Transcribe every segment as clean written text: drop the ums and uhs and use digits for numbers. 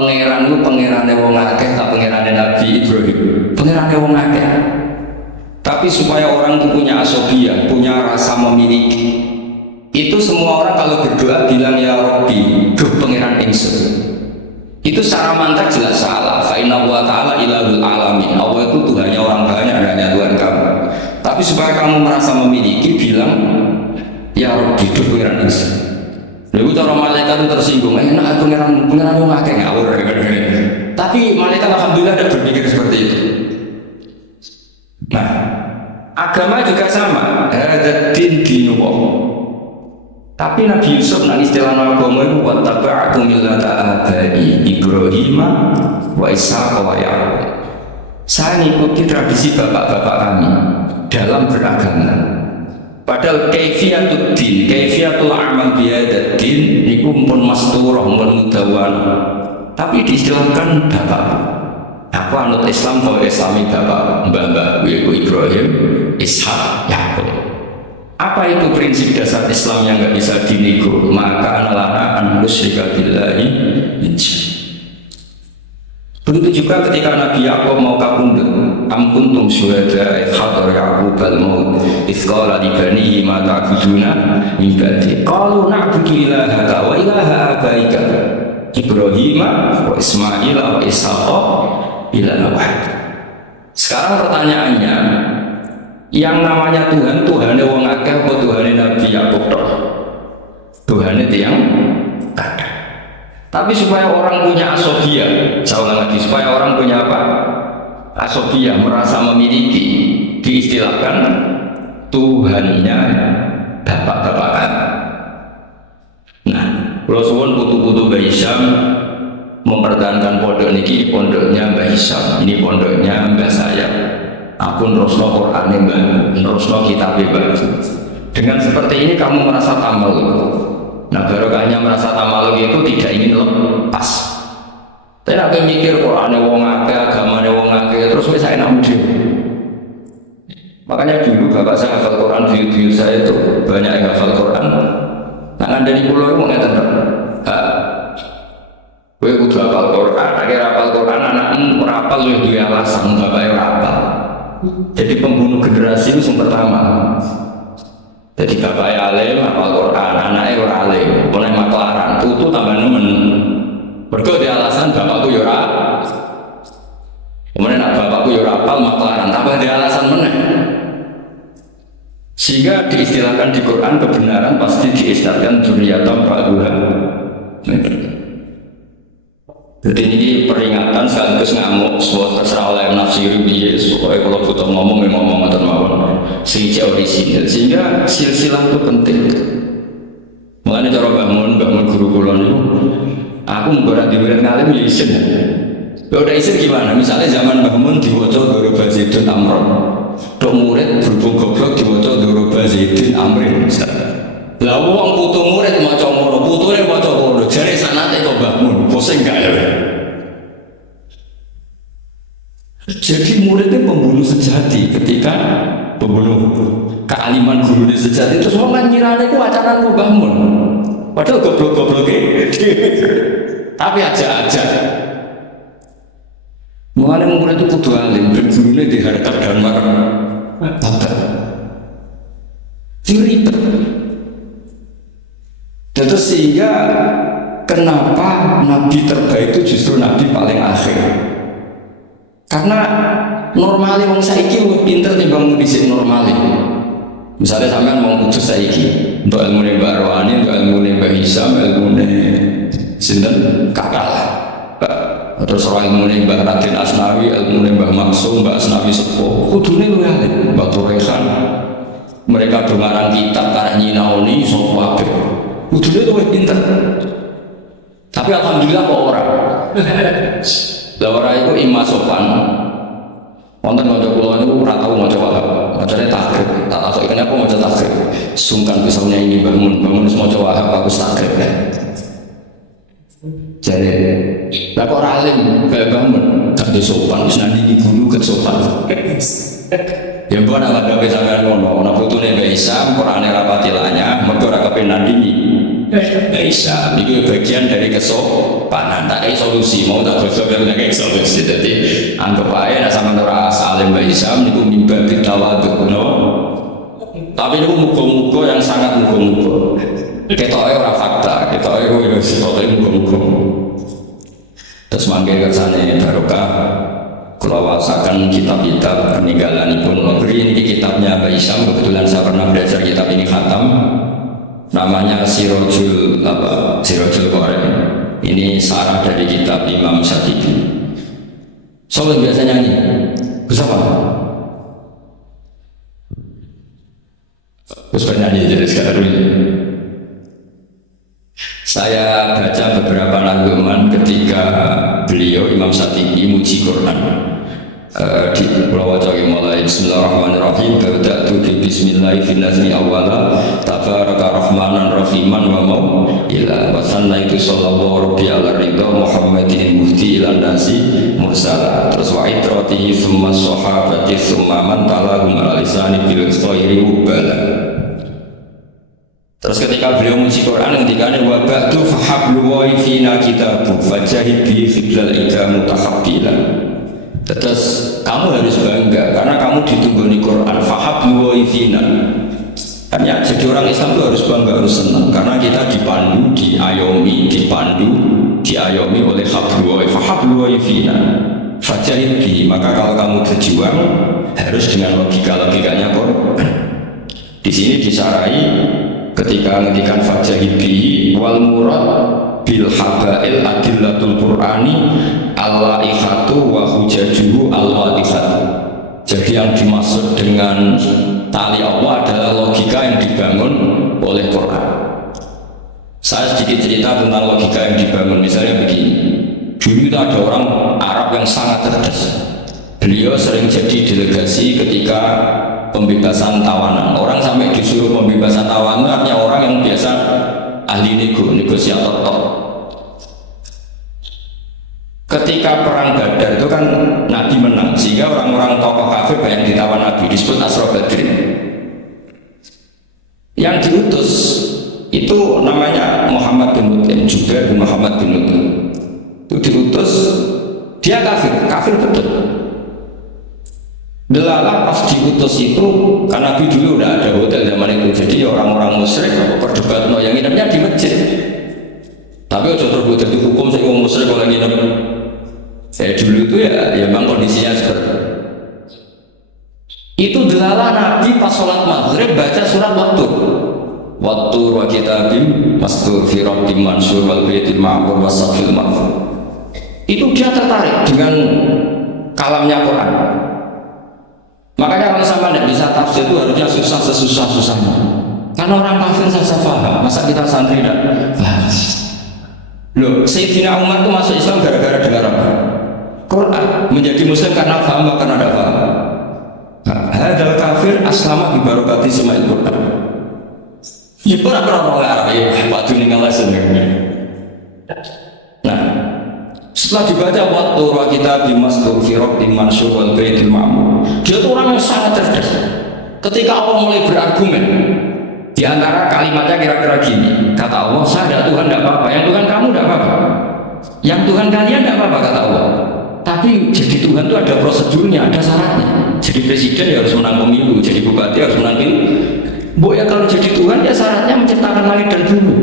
Pangeran itu pangerane wong akeh, tak pangerane Nabi Ibrahim. Pangerane wong akeh. Tapi supaya orang itu punya asobiyah, punya rasa memiliki, itu semua orang kalau berdoa bilang ya Rabbi, duh pangeran ingsun. Itu secara mantak jelas salah. Fa inna wa ta'ala ilahul alamin. Allah itu Tuhannya orang banyak, hanya Tuhan kamu. Tapi supaya kamu merasa memiliki, bilang ya Rabbi, duh pangeran ingsun. Lalu cara malaikat itu tersinggung, enak pangeran wong akeh ngawur. Tapi malaikat alhamdulillah tidak berpikir seperti itu. Nah, agama juga sama. Hadzal din dinullah. Tapi Nabi Yusuf nang istilah agama itu wattaba'tu millata abai Ibrahim wa Ishaq wa Yaqub. Saya mengikuti tradisi bapak-bapak kami dalam beragama. Padahal kaifiyatud din, kaifiyatul amal bihadzal din niku pun masturah, pun mudawwanah. Tapi diistilahkan bapak. Aku anut Islam kalau Islami bapak mbah-mbah yaitu Ibrahim, Ishak, Yakub. Apa itu prinsip dasar Islam yang nggak bisa dinego? Maka analana an musyrika billahi min syai'. Begitu juga ketika Nabi Yakub mau kabundut, am kuntum syuhada idh hadara Yaqub al-maut idh qala li banihi ma ta'buduna min ba'di qalu na'budu ilahaka wa ilaha abaika Ibrahim wa Ismail wa Ishaq ilaha wahid. Sekarang pertanyaannya, yang namanya Tuhan, Tuhannya wong akeh apa Tuhannya Nabi Yakub tok? Tuhannya tiang kada. Tapi supaya orang punya asobia, saya ulang lagi, supaya orang punya apa? Asobia, merasa memiliki, diistilahkan Tuhannya bapak-bapakan. Nah, kalau suwun putu-putu Mbah Hisham mempertahankan pondok niki, pondoknya Mbah Hisham, ini pondoknya Mbah saya. Aku nerusno Qur'ane Mbah, nerusno kitabe Mbah. Dengan seperti ini kamu merasa tamal. Nah, barokahnya merasa tamal itu tidak ingin lepas. Tapi aku mikir Qur'ane wong akeh, agamane wong akeh, terus wis enak dhewe. Makanya dulu bapak saya hafal Quran, video saya itu banyak yang hafal Quran. Nah, dari pulau itu ngeten to. Kowe kudu hafal Quran, akhir hafal Quran anakmu ora hafal luwih duwe alasan bapake ora hafal. Jadi pembunuh generasi itu yang pertama. Jadi bapaknya alim, hafal Quran, anaknya ora alim, mulai maklaran, putu tambah nemen. Mergo di alasan bapakku yo ora. Kemudian bapakku yo ora hafal maklaran, tambah di alasan meneh. Sehingga diistilahkan di Quran kebenaran pasti diistilahkan dzurriyyatan ba'duha. Jadi ini peringatan sekaligus ngamuk, semua terserah oleh nafsiri biye. Supaya kalau butuh ngomong, ya ngomong atau ngomong sejauh orisinil. Sehingga silsilah itu penting. Makanya cara bangun guru kulon itu, aku menggorak di wilayah ngalim ya isin. Kalau udah isin gimana? Misalnya zaman bangun diwaca Doroba Zaidun Amron, dok murid berhubung goblok diwaca Doroba Zaidun Amrin. Lah wong putu murid maca ngono, putune maca ngono, jare sanate kok bangun, pusing gak ya? Jadi muridnya pembunuh sejati ketika pembunuh kealiman gurunya sejati terus wong kan ngirane ku acara ku bangun. Padahal goblok-gobloknya. Tapi aja-aja. Mulane murid itu kudu alim, ben gurune diharkat dan marah. Apa? Ribet. Terus sehingga kenapa Nabi terbaik itu justru Nabi paling akhir? Karena normali wong saiki luwih pinter timbang dhisik normali. Misalnya sampean mau kudus saiki, untuk ilmu Mbak Arwani, untuk ilmu Mbak Hisham, ilmu sinten kakak. Terus ilmu Mbak Raden Asnawi, ilmu Mbak Maksum, Mbak Asnawi Sepuh, kudune luwih alim. Mbak Turekan, mereka dengaran kitab karena nyinaoni sok kabeh. Kudune luwih pinter. Tapi alhamdulillah kok ora. Lah ora iku imam sopan. Wonten kanca kula niku ora tau maca wahab. Macane takrib. Tak takoki kenapa maca takrib. Sungkan pisaunya ini bangun wis maca wahab aku takrib. Jadi lah kok ora alim kayak bangun gak sopan wis nandingi guru gak sopan. Ya mbok ana gawe sampean ngono, ana putune Mbak Isam, Qur'ane rapati lanya, mergo ora kepen nandingi Bisa, itu bagian dari kesopanan. Tak ada solusi, mau tak gosok yang kayak solusi. Jadi anggap aja, sama orang alim Islam itu mimbar kita waduk, no. Tapi itu muka-muka yang sangat muka-muka. Kita orang fakta, kita orang muka-muka. Terus manggil kesannya barokah. Kalau wasakan kitab-kitab peninggalan pun beri ini kitabnya Mbak Isyam, kebetulan saya pernah belajar kitab ini khatam, namanya Sirojul Qorem. Ini sarah dari kitab Imam Syatibi. Sobat biasa nyanyi, bersama. Terus bernyanyi jadi sekarang dulu. Saya baca beberapa rangkuman ketika beliau Imam Syatibi muji Quran. Di Pulau Wajawi mulai Bismillahirrahmanirrahim. Bada'tu bi Bismillahi fin nazmi awwala tabaraka rahmanan rahiman wa mau'ila wa sannaitu sallallahu rabbi ala ridha Muhammadin muhdi ila nasi mursala. Terus wa itratihi thumma sahabati thumma man talahum ala lisani bil khairi ubala. Terus ketika beliau muji Quran ketika ini wa ba'du fahablu wa fina kitabu fajahid bi khiblal ida mutahabbilan. Terus kamu harus bangga karena kamu ditunggu di Quran. Fahablu wa fina. Hanya jadi orang Islam itu harus bangga, harus senang karena kita dipandu, diayomi oleh hablu wa fahablu wa fina. Fajahid bi, maka kalau kamu berjuang harus dengan logikanya Quran. Di sini disarai ketika ngendikan fajahid bi wal murad bil habail adillatul qur'ani al-laihatu wa hujajuhu al-wadihatu. Jadi yang dimaksud dengan tali Allah adalah logika yang dibangun oleh Quran. Saya sedikit cerita tentang logika yang dibangun. Misalnya begini, dulu itu ada orang Arab yang sangat cerdas. Beliau sering jadi delegasi ketika pembebasan tawanan. Orang sampai disuruh pembebasan tawanan artinya orang yang biasa ahli negosiator top. Ketika perang Badar itu kan Nabi menang, sehingga orang-orang tokoh kafir banyak ditawan Nabi, disebut Asra Badrin. Yang diutus itu namanya Muhammad bin Mut'im, Jubair bin Muhammad bin Mut'im. Itu diutus, dia kafir betul. Delalah pas diutus itu, karena Nabi dulu udah ada hotel zaman itu, jadi orang-orang musyrik berdebat, yang nginepnya di masjid. Tapi udah terbuat jadi hukum saya mau musyrik kalau nginep. Dulu itu ya memang kondisinya seperti itu. Delalah Nabi pas sholat maghrib baca surat waktu wa kitabim mastur fi rabbim mansur wal baitil ma'mur wasafil ma'mur. Itu dia tertarik dengan kalamnya Quran. Makanya kalau sama tidak bisa tafsir itu harusnya sesusah-susahnya. Karena orang kafir saja paham, masa kita santri tidak paham? Loh, Sayyidina Umar itu masuk Islam gara-gara dengar apa? Quran. Menjadi muslim karena paham, karena tidak paham. Hadal kafir aslama bi barokati sema'il Quran. Ya orang Arab ya, waktu ini ngalah seneng. Nah, setelah dibaca waktu kita bimastur firok di mansur wal baitil ma'mur, dia itu orang yang sangat cerdas. Ketika Allah mulai berargumen, di antara kalimatnya kira-kira gini, kata Allah, saya ada Tuhan tidak apa-apa, yang Tuhan kamu tidak apa-apa, yang Tuhan kalian tidak apa-apa, kata Allah. Tapi jadi Tuhan itu ada prosedurnya, ada syaratnya. Jadi presiden ya harus menang pemilu, jadi bupati harus menang pemilu. Ya kalau jadi Tuhan ya syaratnya menciptakan langit dan bumi.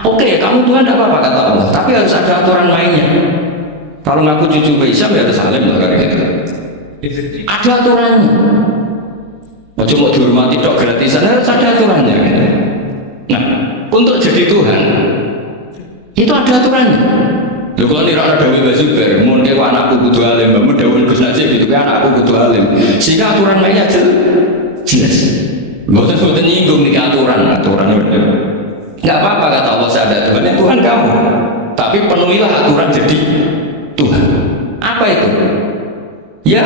Oke, kamu Tuhan tidak apa-apa, kata Allah, tapi harus ada aturan mainnya. Kalau ngaku cucu Islam ya harus salim lah kayak gitu. Ada aturannya. Mau cuma dihormati dok gratisan harus ada aturannya gitu. Nah, untuk jadi Tuhan itu ada aturannya. Lho kalau tidak ada Dewi Basuber, mau dewa anakku kudu alim, mau dewa Gus Najib gitu kan anakku kudu alim. Sehingga aturan mainnya jelas. Boten nyinggung nih aturannya. Nggak apa-apa kata Allah, saya ada Tuhan, Tuhan kamu, tapi penuhilah aturan jadi Tuhan. Apa itu? Ya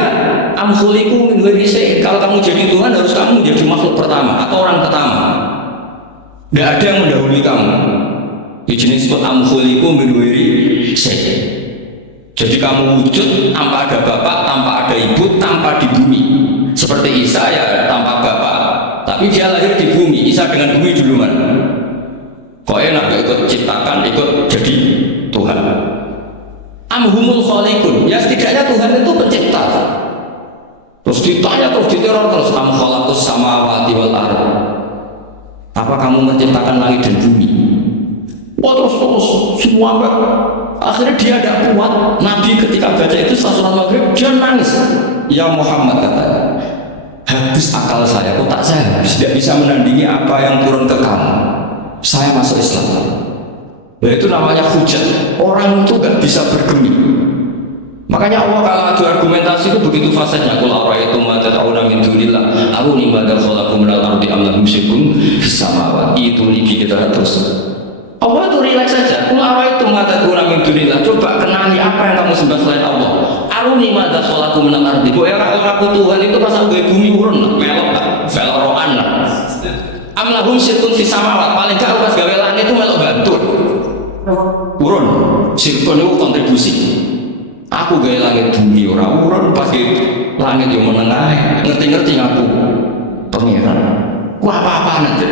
amkhuliku min ghairi syai'. Kalau kamu jadi Tuhan harus kamu jadi makhluk pertama atau orang pertama. Tidak ada yang mendahului kamu. Di sini disebut amkhuliku min ghairi syai'. Jadi kamu wujud tanpa ada bapak, tanpa ada ibu, tanpa di bumi. Seperti Isa ya tanpa bapak, tapi dia lahir di bumi. Isa dengan bumi duluan. Kok enak gak ikut ciptakan, ikut jadi Tuhan. Amhumul khaliqun, ya setidaknya Tuhan itu pencipta. Terus ditanya, terus diteror, terus am khalaqus samawati wal ardh. Apa kamu menciptakan langit dan bumi? Wah, terus semua enggak. Akhirnya dia tidak kuat. Nabi ketika baca itu setelah sholat maghrib dia nangis. Ya Muhammad, katanya, habis akal saya, otak saya tidak bisa menandingi apa yang turun ke kamu. Saya masuk Islam. Nah, itu namanya hujat. Orang itu nggak bisa bergeming. Makanya Allah kalau adu argumentasi itu begitu fasadnya. Qul ara'aytum ma tad'una min dunillah aruni madza khalaqu minal ardi am lahum syirkun fis samawati. Itu lagi kita terus. Allah itu relax saja. Qul ara'aytum ma tad'una min dunillah. Coba kenali apa yang kamu sembah selain Allah. Aruni madza khalaqu minal ardi. Kok ya kalau aku Tuhan itu pasal gue bumi urun, melok lah, veloroan lah. Am lahum syirkun fis samawati. Paling gak pas gawe langit itu melok bantu. Urun, syirkun itu kontribusi. Aku gaya langit bumi orang urun pas langit yang menengah ngerti-ngerti aku pengiran. Wah apa-apa nanti.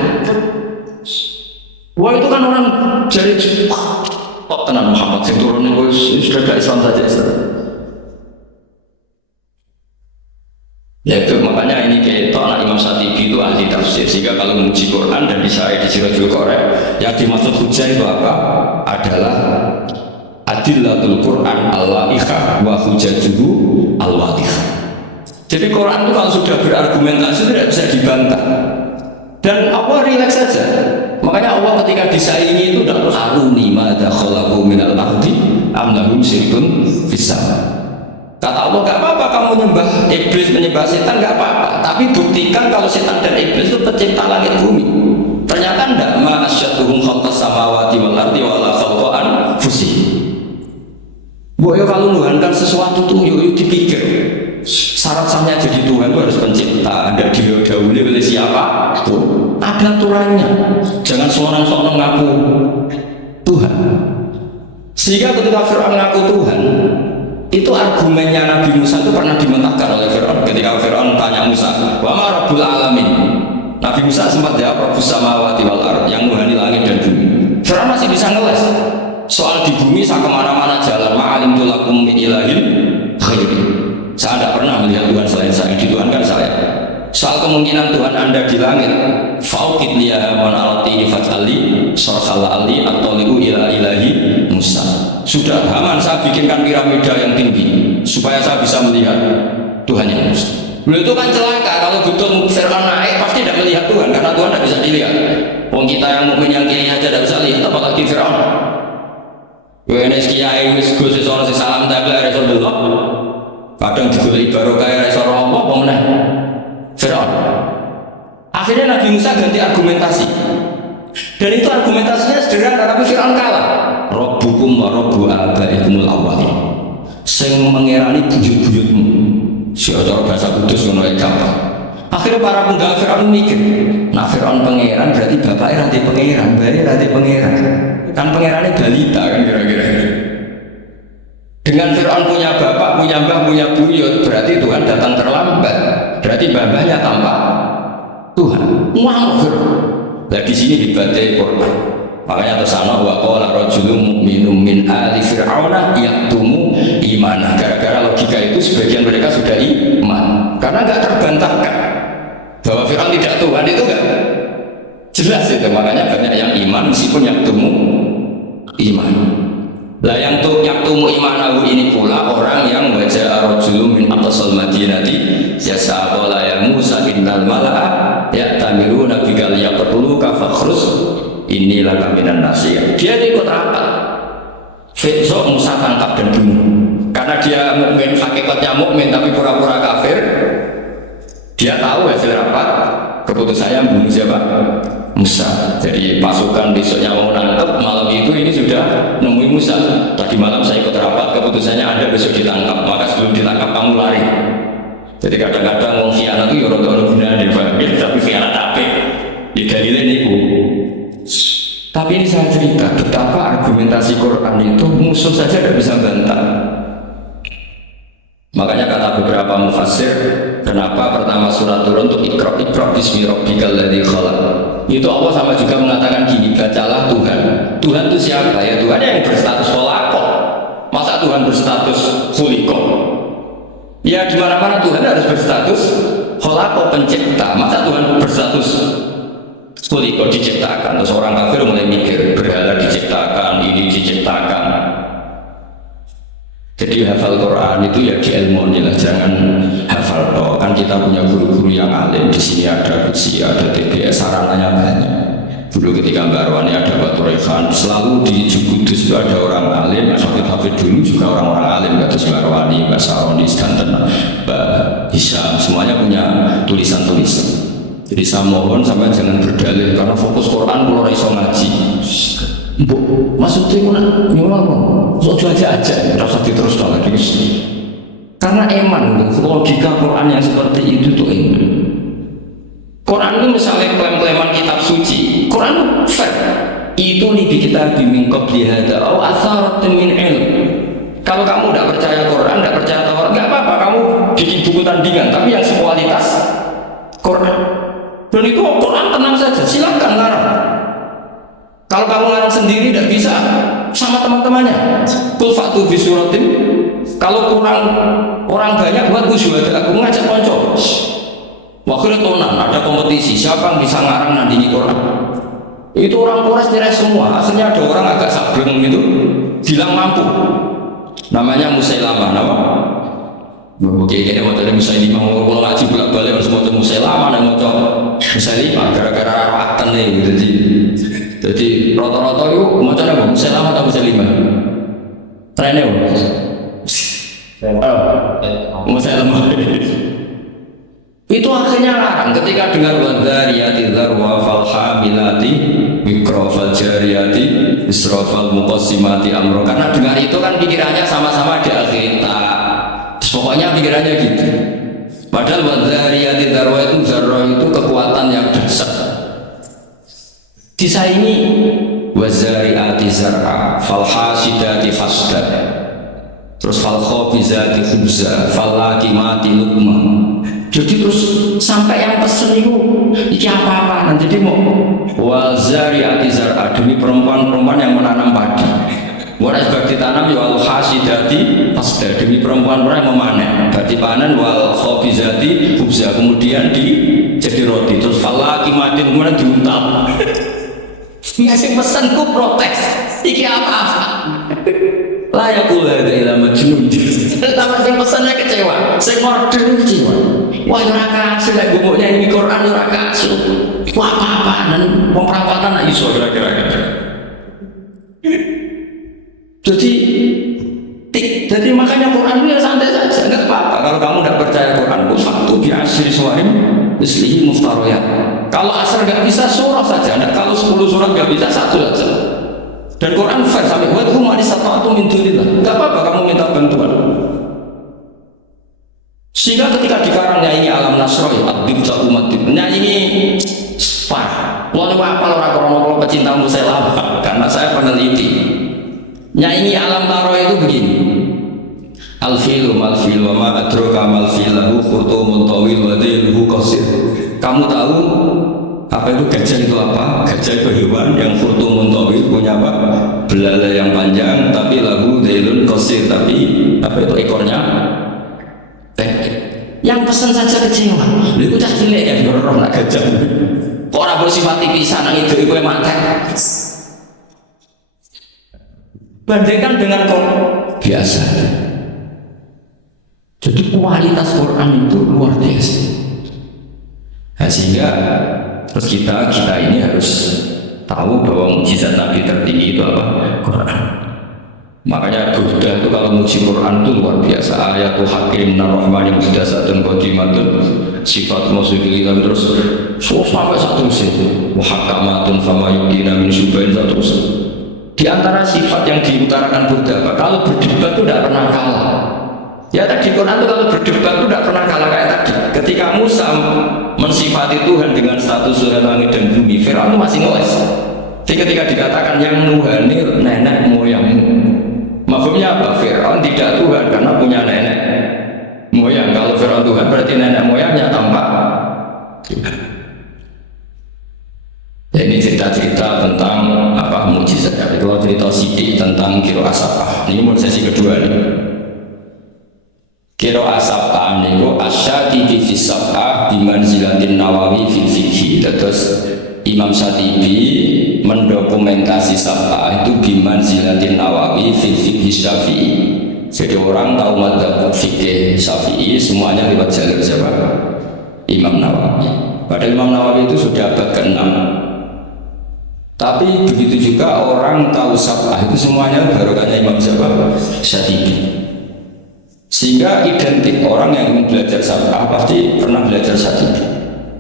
Wah itu kan orang jadi kok tenang Muhammad sing turun itu sudah gak Islam saja. Ya itu makanya ini kayak anak Imam Syatibi itu ahli tafsir, sehingga kalau menguji Quran dan bisa di Sirajul Qorek yang dimaksud hujah itu apa? Adalah adillatul Quran al-la'ikah wa hujatuhu al-wadihah. Jadi Quran itu kalau sudah berargumentasi tidak bisa dibantah. Dan Allah rileks saja. Makanya Allah ketika disaingi itu tidak aruni madza khalaqu minal ardi am lahum syirkun fis sama. Kata Allah, gak apa-apa kamu menyembah iblis, menyembah setan, gak apa-apa. Tapi buktikan kalau setan dan iblis itu pencipta langit bumi. Ternyata enggak. Ma asyadduhum khalqas samawati wal ardi wa la khalqa anfusihim. Boyo kalau nuhankan sesuatu tuh yuk dipikir. Syarat-syaratnya jadi Tuhan itu harus pencipta. Ada didahului oleh siapa? Tuh ada aturannya. Jangan seorang-seorang ngaku Tuhan. Sehingga ketika Fir'aun ngaku Tuhan, itu argumennya Nabi Musa itu pernah dimentahkan oleh Fir'aun. Ketika Fir'aun tanya Musa, wa ma rabbul alamin? Nabi Musa sempat jawab, rabbus samawati wal ardh, yang nuhani langit dan bumi. Fir'aun masih bisa ngeles. Soal di bumi saya kemana-mana jalan, ma'alim tulakum min ilahin khairi. Saya tidak pernah melihat Tuhan selain saya, di Tuhan kan saya. Soal kemungkinan Tuhan Anda di langit, fauqid liya man alati fatali sarhala ali atoliku ila ilahi Musa. Sudah Haman saya bikinkan piramida yang tinggi supaya saya bisa melihat Tuhan yang Musa. Beliau itu kan celaka kalau betul Fir'aun naik pasti tidak melihat Tuhan karena Tuhan tidak bisa dilihat. Wong kita yang mukmin yang kiri aja tidak bisa lihat, apalagi Fir'aun. Wenes kiai wis Gus ora salam tabel reso delok. Kadang digoleki barokah reso apa meneh. Fir'aun. Akhirnya Nabi Musa ganti argumentasi. Dan itu argumentasinya sederhana tapi Fir'aun kalah. Rabbukum wa rabbu abaikumul awwalin. Sing mengerani buyut-buyutmu. Siapa bahasa kudus ngono ae gampang. Akhirnya para penggawa Fir'aun mikir, nah Fir'aun pangeran berarti bapaknya nanti pangeran, bayi nanti pangeran. Kan pangerannya balita kan kira-kira. Dengan Fir'aun punya bapak, punya mbah, punya buyut, berarti Tuhan datang terlambat. Berarti mbah-mbahnya tanpa Tuhan. Wah, nah di sini hebatnya Quran. Makanya tersana wa qala rajulun mu'minun min ali fir'auna yaktumu imanah. Gara-gara logika itu sebagian mereka sudah iman. Karena enggak terbantahkan bahwa Fir'aun tidak Tuhan itu enggak jelas itu. Makanya banyak yang iman meskipun yaktumu iman. Lah yang tuh yaktumu imanahu ini pula orang yang baca rajulun min aqsal madinati yasaqala ya Musa innal mala'a ya'tamiruna bikal yaqtuluka fakhrus inilah kaminan nasir. Dia ikut rapat. Besok Musa tangkap dan bunuh. Karena dia mukmin, hakikatnya mukmin tapi pura-pura kafir. Dia tahu hasil rapat, keputusannya membunuh siapa? Musa. Jadi pasukan besoknya mau nangkep, malam itu ini sudah nemui Musa. Tadi malam saya ikut rapat, keputusannya Anda besok ditangkap, maka sebelum ditangkap kamu lari. Jadi kadang-kadang mau khianat itu orang-orang gunanya tapi khianat apa? Ya dalilnya niku. Tapi ini saya cerita betapa argumentasi Quran itu musuh saja tidak bisa bantah. Makanya kata beberapa mufassir, Kenapa pertama surat turun untuk Iqra bismi rabbikal ladzi khalaq? Itu Allah sama juga mengatakan gini, bacalah Tuhan. Tuhan itu siapa? Ya Tuhan yang berstatus khalaqah. Masa Tuhan berstatus khuliqah? Ya di mana-mana Tuhan harus berstatus khalaqah, pencipta. Masa Tuhan berstatus khuliqah, diciptakan? Terus orang kafir mulai mikir, berhala diciptakan, ini diciptakan. Jadi hafal Quran itu ya diilmoni lah, jangan hafal toh. Kan kita punya guru-guru yang alim. Di sini ada Kutsi, ada TBS, sarananya banyak. Dulu ketika Mbak Arwani ada Mbak Turekan, selalu di Jugudus itu ada orang alim. Mas Hafid dulu juga orang-orang alim, kata Mbak Arwani, Mbak Saroni, Skanten, Mbak Hisham, semuanya punya tulisan-tulisan. Jadi saya mohon sampai jangan berdalil, karena fokus Quran kalau iso ngaji. Bu, maksudnya mana? Nyulang apa? Soal aja, rasa diterus lagi. Karena eman, logika Quran yang seperti itu tuh eman. Quran itu misalnya klaim-klaiman kitab suci, Quran itu fair. Itu nih kita bimingkop dihada, oh asaratin min ilm. Kalau kamu tidak percaya Quran, tidak percaya Taurat, nggak apa-apa, kamu bikin buku tandingan, tapi yang sekualitas Quran. Dan itu Quran tenang saja, silakan larang. Kalau kamu larang sendiri tidak bisa sama teman-temannya. Kul fatu bi suratin. Kalau kurang orang banyak buat syuhada, aku ngajak konco. Wakil tonan ada kompetisi siapa yang bisa ngarang nandingi Quran. Itu orang Quraisy nyerah semua. Akhirnya ada orang agak sableng gitu bilang mampu. Namanya Musailamah, nama. Oke, ini mau tadi Musailamah mau ngaji bolak-balik semua tuh Musailamah, mau coba Musailamah gara-gara akan nih gitu. Jadi rata-rata itu macam apa? Musailamah atau Musailimah? Trennya apa? Musailamah. Itu akhirnya larang ketika dengar wadhariyati dzarwa fal hamilati mikra fal jariyati isra fal muqassimati amro. Karena dengar itu kan pikirannya sama-sama di akhirat. Pokoknya pikirannya gitu. Padahal wadhariyati dzarwa itu zarra itu kekuatan yang dahsyat. Disaingi wazari'ati zar'a fal hasidati hasda, terus fal khobizati khubza fal lakimati lukma. Jadi terus sampai yang pesen itu iki apa-apa nanti dia mau wazari'ati zar'a, demi perempuan-perempuan yang menanam padi. Waras bagi tanam ya wal hasidati hasda, demi perempuan-perempuan yang memanen. Berarti panen wal khobizati khubza, kemudian jadi roti. Terus fal lakimati kemudian diuntal. Ngasih pesan ku protes, iki apa-apa layak ulah dari lama majnun. Pertama sing pesannya kecewa, sing order kecewa. Wah neraka asli lah, gue mau nyanyi Quran neraka asli. Wah apa-apaan, mau perawatan aja iso kira-kira. Jadi makanya Quran itu ya santai saja, nggak apa-apa. Kalau kamu tidak percaya Quran, satu biasir suarim mislihi muftaroyat. Kalau asar nggak bisa surah saja, kalau 10 surat nggak bisa satu saja. Dan Quran fair sampai buat humanis satu min dunillah. Nggak apa-apa kamu minta bantuan. Sehingga ketika dikarang nyanyi alam nasroi, abdibza umat nyanyi parah. Lalu apa orang pecinta Musailamah? Karena saya peneliti. Nyanyi alam taro itu begini. Al-filu mal-filu wa ma adroka mal-fil lahu khurtumun tawil wa dailuhu qasir. Kamu tahu apa itu gajah itu apa? Gajah itu hewan yang khurtumun tawil, punya apa? Belalai yang panjang, tapi lahu dailun qasir, tapi apa itu ekornya pendek. Yang pesan saja kecewa. Itu cah cilik ya dorong nak gajah. Kok ora bersifat tipisan nang itu kowe mantek. Bandingkan dengan kok biasa. Jadi kualitas Quran itu luar biasa. Nah, sehingga terus kita ini harus tahu bahwa mukjizat Nabi tertinggi itu apa? Quran. Makanya Buddha itu kalau muji Quran itu luar biasa. Ayatul hakim narrahman yang sudah satu qadimatun sifat musyrikin terus sampai satu sih muhakkamatun fama yukina min syubahin terus. Di antara sifat yang diutarakan Buddha, kalau berdebat itu tidak pernah kalah. Ya tadi Quran itu kalau berdebat itu tidak pernah kalah kayak tadi. Ketika Musa mensifati Tuhan dengan status surga langit dan bumi, Firaun masih ngeles. Jadi ketika dikatakan yang nuhani nenek moyangmu, maksudnya apa? Firaun tidak Tuhan karena punya nenek moyang. Kalau Firaun Tuhan berarti nenek moyang kedua nih. Qiraah sab'ah niku asyatibi fi sab'ah bimanzilatin Nawawi fil fiqhi. Terus Imam Syatibi mendokumentasi sab'ah itu bimanzilatin Nawawi fil fiqhi Syafi'i. Jadi orang tahu madzhab fikih Syafi'i semuanya lewat jalur siapa? Imam Nawawi. Padahal Imam Nawawi itu sudah abad ke-6. Tapi begitu juga orang tahu sab'ah itu semuanya barokahnya Imam Syatibi. Sehingga identik orang yang ingin belajar sab'ah pasti pernah belajar Syatibi.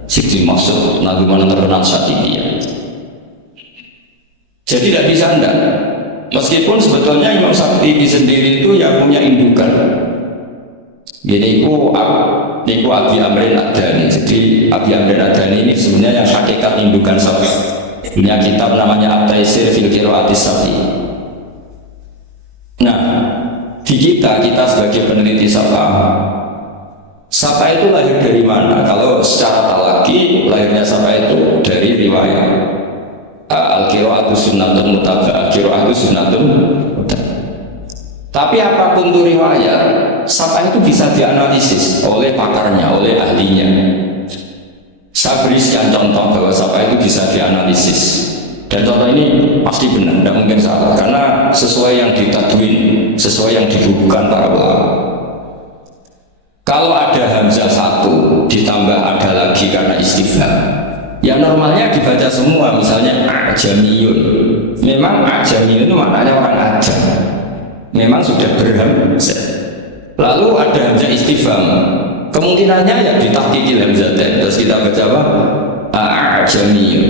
Siksi maksud Nabi mana terkenal Syatibi ya. Jadi tidak bisa anda. Meskipun sebetulnya Imam Syatibi sendiri itu ya punya indukan. Jadi itu Abi Amrin Ad-Dani. Jadi Abi Amrin Ad-Dani ini sebenarnya yang hakikat indukan sab'ah. Punya kitab namanya At-Taisir fil Qiraatis Sab'i. Nah, di kita sebagai peneliti sab'ah itu lahir dari mana? Kalau secara talaki lahirnya sab'ah itu dari riwayat al-qiraatu sunnatun mutaba'ah, qiraatu sunnatun mutaba'ah. Tapi apapun itu riwayat, sab'ah itu bisa dianalisis oleh pakarnya, oleh ahlinya. Saya beri sekian contoh bahwa sab'ah itu bisa dianalisis. Dan contoh ini pasti benar, tidak mungkin salah, karena sesuai yang ditadwin, sesuai yang dibukukan para ulama. Kalau ada hamzah satu ditambah ada lagi karena istifham, ya normalnya dibaca semua. Misalnya ajamiyun, memang ajamiyun itu maknanya orang ajam, memang sudah berhamzah. Lalu ada hamzah istifham, kemungkinannya ya ditahqiqil hamzah, terus kita baca apa? Ajamiyun.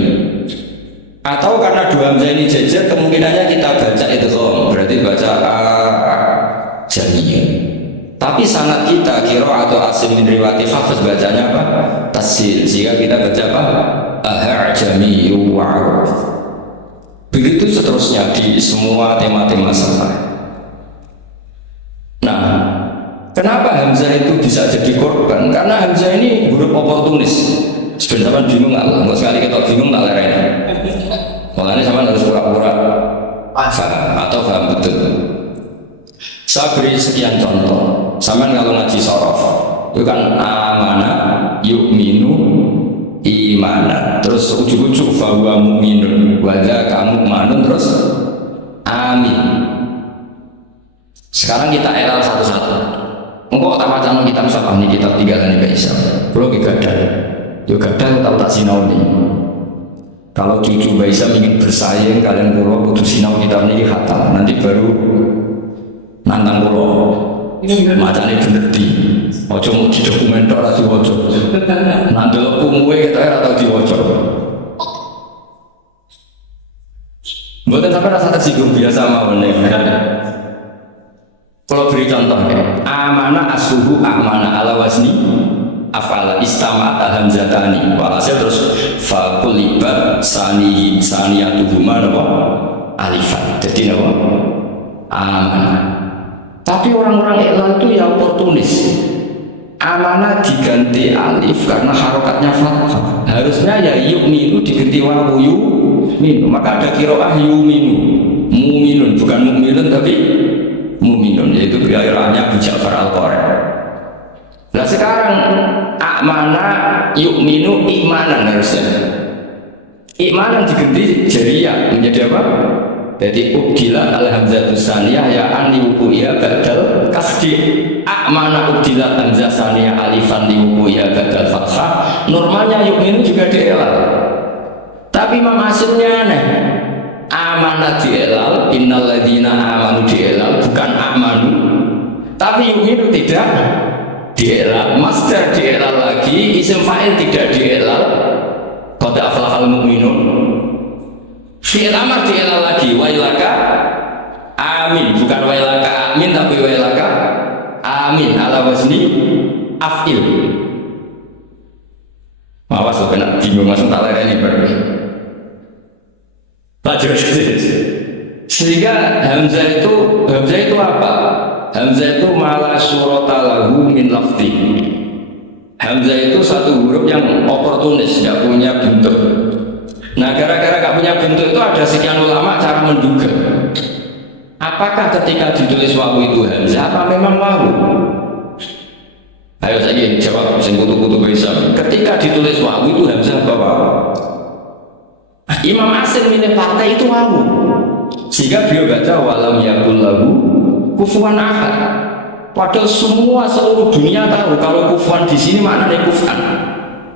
Atau karena dua hamzah ini jejer, kemungkinannya kita baca idgham, berarti baca jamiyun. Tapi sanad kita qiraah atau asim min riwayati Hafiz bacanya apa? Tasil. Sehingga kita baca apa? Jamiyun wa araf. Begitu seterusnya di semua tema-tema sab'ah. Nah, kenapa hamzah itu bisa jadi korban? Karena hamzah ini huruf oportunis. Sebenarnya bingung nggak? Nggak sekali kita bingung tak lereng. Makanya sama harus pura-pura paham atau paham betul. Saya beri sekian contoh. Sama kalau ngaji sorof, itu kan amana, yu'minu, imana. Terus ujuk-ujuk bahwa mu'minun, wajah kamu manun, terus amin. Sekarang kita elal satu-satu. Engkau tak macam kita misalkan ini kita tiga kali bisa. Belum gagal. Yo gagal tahu tak sinau nih. Kalau cucu Baisa ingin bersaing, kalian pulau kudu sinau kitab ini khatam. Nanti baru nantang pulau. Macamnya bener di. Ojo mau di dokumen tok ora diwaca. Nanti lo kumuwe kita atau diwaca. Mboten sampai rasa tersinggung biasa mawon nek. Kalau beri contoh ya. Amana asuhu amana ala wasni afala istama'at hamzatani walhasil terus fakulibat saniyatuhuma apa? Alifan. Jadi apa? Amanah. Tapi orang-orang ikhlas itu ya oportunis. Amanah diganti alif karena harokatnya fathah. Harusnya ya yu'minu diganti wawu yu'minu. Maka ada qiraah yu'minu. Mu'minun, bukan mu'minun tapi mu'minun, yaitu qiraahnya Abu Ja'far Al-Qari. Nah sekarang amana yu'minu imanan harusnya. Imanan diganti jariyah menjadi apa? Jadi ubdilat al-hamzatus saniyah ya an liwuku'iyah badal kasdi. Amana ubdilat hamzah saniyah alifan liwuku'iyah badal fathah. Normalnya yu'minu juga dielal. Tapi Imam Hasimnya aneh. Amanah dielal, innal ladzina amanu dielal, bukan amanu. Tapi yu'minu tidak dielal, masdar dielal lagi, isim fa'il tidak dielal. Qad aflahal mu'minun. Fi'il amar dielal lagi, wailaka amin, bukan wailaka amin tapi wailaka amin ala wazni af'il. Awas lo kena bingung langsung tak lereni baru. Lanjut. Sehingga hamzah itu apa? Hamzah itu malah surata lahu min lafzi. Hamzah itu satu huruf yang oportunis, tidak punya bentuk. Nah gara-gara gak punya bentuk itu ada sekian ulama cara menduga. Apakah ketika ditulis wawu itu hamzah apa memang wawu? Ayo saya jawab, sing kutu-kutu bisa. Ketika ditulis wawu itu hamzah apa wawu? Imam Asim milih partai itu wawu, sehingga beliau baca walam yakul lahu kufuwan ahad. Padahal semua seluruh dunia tahu kalau kufuwan di sini maknanya kufan,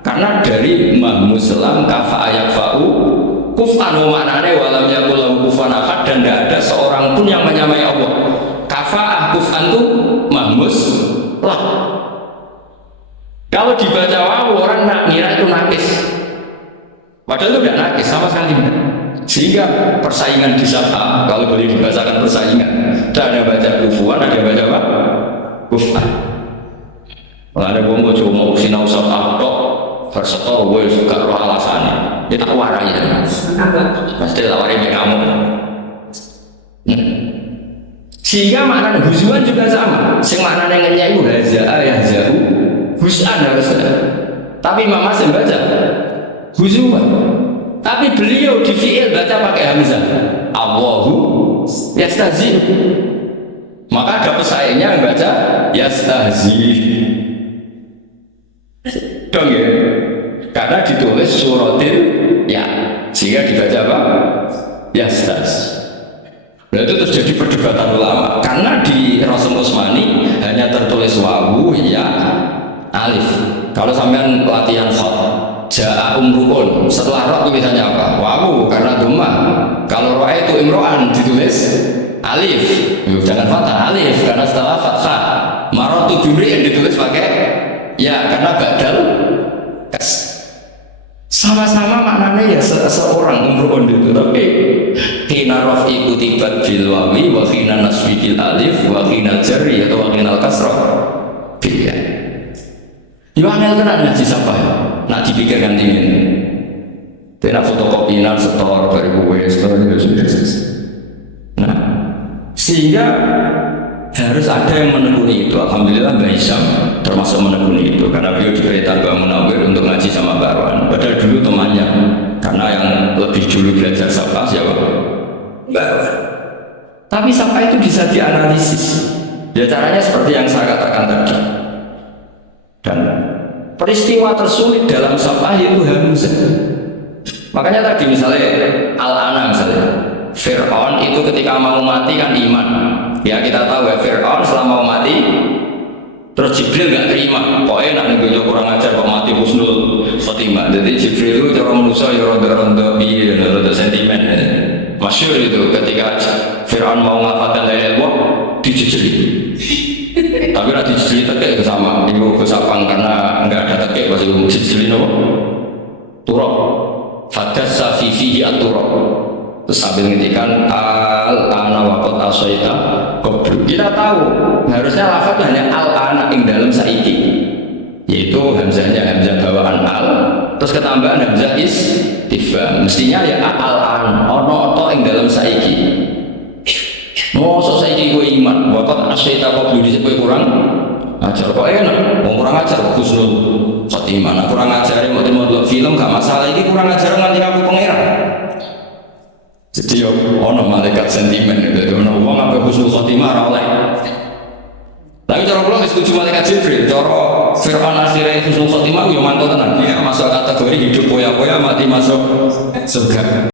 karena dari mahmuslam kafa ayak fa'u kufan maknanya walam yakul lahu kufuwan ahad, dan tidak ada seorang pun yang menyamai Allah. Kafa'ah kufan itu mahmus lah. Kalau dibaca wawu orang nak ngira itu nakis, padahal itu tidak nakis sama sekali. Sehingga persaingan di sapa, kalau boleh dibacakan persaingan, ada baca kufuan, ada baca apa? Kufan. Kalau ada bombo cuma sinau sapa tok, verseto gue suka roh alasannya, dia tak warai ya. Pasti tak warai kamu. Sehingga makna huzuan juga sama. Sing maknanya ngenyai itu hazaa ya hazau, huzan harusnya. Tapi Imam Asim baca huzuan. Tapi beliau di fi'il baca pakai hamzah. Allahu yastahzi. Maka ada pesaingnya yang baca yastahzi. Dong ya. Karena ditulis suratil ya, sehingga dibaca apa? Yastahzi. Nah, itu terjadi perdebatan ulama. Karena di Rasul Utsmani hanya tertulis wawu ya alif. Kalau sampean latihan khat Ja'a umru'un, setelah roh tulisannya apa? Wawu, karena dhamma. Kalau roh itu imro'an ditulis alif, jangan fathah, alif, karena setelah fathah. Marotu bimri'in ditulis pakai ya, karena badal kas. Sama-sama maknanya ya seorang umru'un itu, tapi khina raf'i kutibat bil wawi wa khina nasbi bil alif wa khina jarri atau wa khina al-kasrah bil ya. Yo angel tenan ngaji siapa ya? Nak dipikirkan dingin. Tidak fotokopian setor dari gue setor. Nah, sehingga harus ada yang menekuni itu. Alhamdulillah Mbak Isyam termasuk menekuni itu, karena beliau diperintah Mbak Munawir untuk ngaji sama Mbak Arwan. Padahal dulu temannya, karena yang lebih dulu belajar sapa siapa? Mbak Arwan. Tapi sapa itu bisa dianalisis. Ya caranya seperti yang saya katakan tadi. Dan peristiwa tersulit dalam sapa itu hamzah. Makanya tadi misalnya Al-Ana misalnya Fir'aun itu ketika mau mati kan iman. Ya kita tahu ya Fir'aun selama mau mati, terus Jibril gak terima. Pokoknya nak nego kurang ajar kok mati husnul khotimah. Jadi Jibril itu cara manusia ya ronda-ronda biye, ronda sentimen. Masyhur itu ketika Fir'aun mau ngafatkan la ilaha illallah dijejeli. Tapi nanti dijeli tekek sama ibu kesapang karena enggak ada tekek pas ibu dijeli nopo turok fadas safifihi aturok. Terus sambil ngintikan al-ana waqat asaita qablu. Kita tahu harusnya lafaz hanya al-ana ing dalam saiki, yaitu hamzahnya hamzah bawaan al, terus ketambahan hamzah istifham. Mestinya ya al-an ono to ing dalam saiki. Mosok saiki kowe iman, waqat asaita qablu dhisik kowe kurang ajar kok enak, mau kurang ajar kok husnul khotimah. Nah, kurang ajar mau delok film gak masalah, iki kurang ajar nganti aku pangeran. Jadi ono malaikat sentimen itu, ono wong sampai husnul khotimah ora oleh. Tapi cara kula wis setuju malaikat Jibril, cara Fir'aun akhirnya husnul khotimah yo mantap tenan. Dia masuk kategori hidup poya-poya mati masuk surga.